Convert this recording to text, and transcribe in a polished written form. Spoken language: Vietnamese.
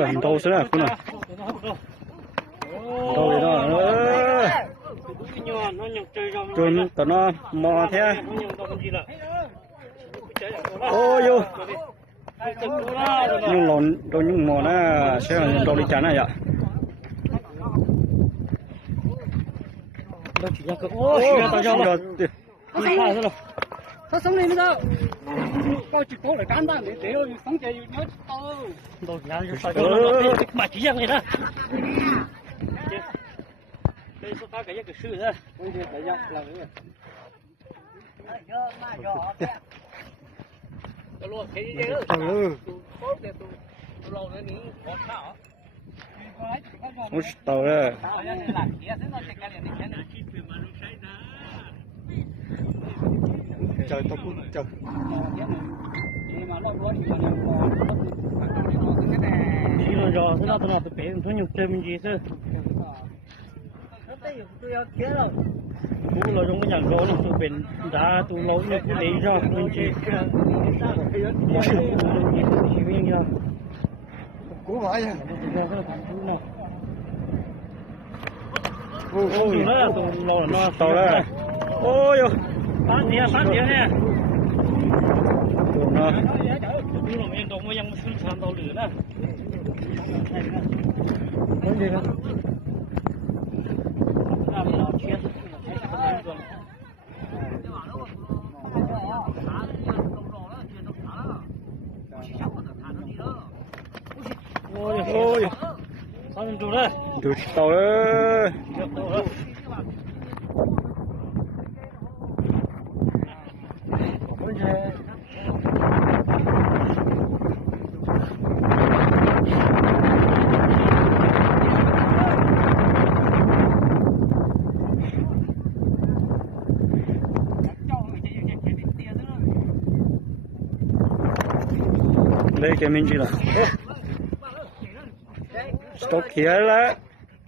đó đâu xí này, không nào. Đâu vậy đó, chun tao nó mò thế. Ôi vô, nhưng lòn đâu nhưng mò nó sẽ là đâu đi chán này vậy. Ôi, tao cho rồi. Sao sống lên đâu? Coi chỉ có lại cán ra để sống chơi nhớ tao. Đâu nhà sao nó mà chỉ rằng này đó. Đây số ta cái sự đó. Bây giờ cái dọc là cái. Tao luôn thấy gì đó. Tốt để tụi lâu nữa ní có khảo. Ôi tao đó. Trời tao cũng trời. Chỉ là do thế nào tao phải bể thôi nhục chơi mình gì chứ. Cú là trong cái nhà gỗ này tụi bên đã tụi lỗi như cú lý do mình chỉ cú vậy à? Ôi nó tụi lỗi nó to đấy. Ôi phát địa nè. Tụi nó. Tụi nó miền đông mớiยังขึ้นชามtàu lửa nè. Cái gì đó? Ôi, sao mình trụ đây? Trụ tàu đấy. Đây cái mình chỉ là stop kia là